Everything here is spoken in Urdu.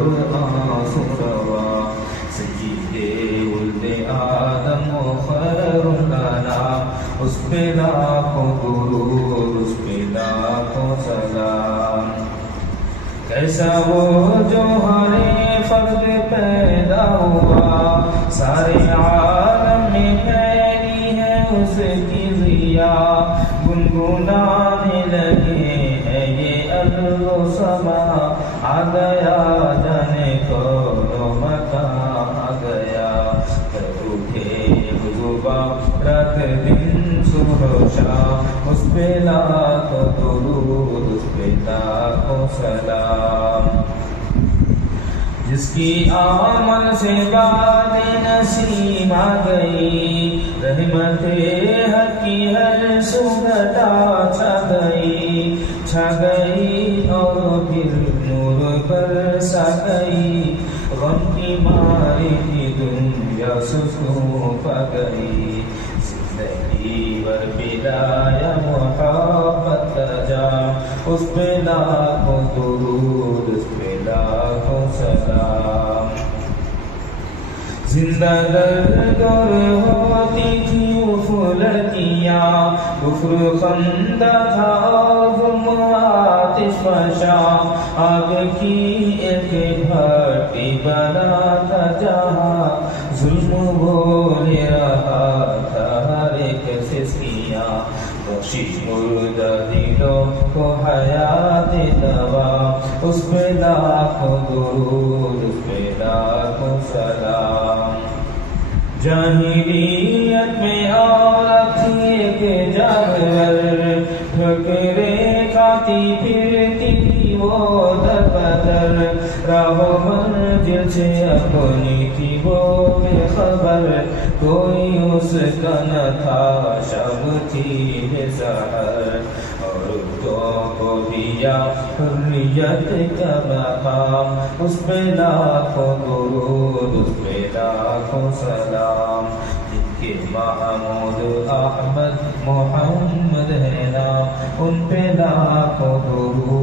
اور آنسو روا سید ولد آدم و خیر الانام اس پہ لاکھوں درود اس پہ لاکھوں سلام کیسا وہ جو ہر فرد پیدا ہوا سارے عالم میں پھیلی ہے اس کی ضیا گنگنانے لگے ہے یہ ارض و سما آ گیا جانے کو مکان آ گیا کر اٹھے صبح رات دن صبح و شام اس پہ لاکھوں درود اس پہ لاکھوں سلام جس کی آمد سے باد نسیم آ گئی رحمت حق کی ہر سگٹا چھا گئی اور پھر نور برسا گئی غم کی ماری کی دنیا سکون پا گئی زندگی بھر پلایا محبت کا جام اس پہ لاکھوں درود اس پہ لاکھوں سلام زندہ دور ہوتی تھی فلکیاں کفر خندہ تھا غم آتش فشاں آگ کی ایک بھٹی بناتا جہاں ظلم بولے رہا تھا ہر ایک سسکیاں بخشی مردہ دلوں کو حیات دوا اس پہ لاکھوں درود اس پہ لاکھوں سلام جاہلیت میں عورت تھی ایک جانور ٹھکرے کھاتی پھرتی تھی وہ در بدر راہ منزل سے اپنی تھی وہ بے خبر کوئی اس کا نہ تھا شب تھی سحر عورتوں کو دیا حریت کا مقام اس پہ لاکھوں درود اس پہ لاکھوں سلام جن کے محمود احمد محمد ہے نام ان پہ لاکھوں درود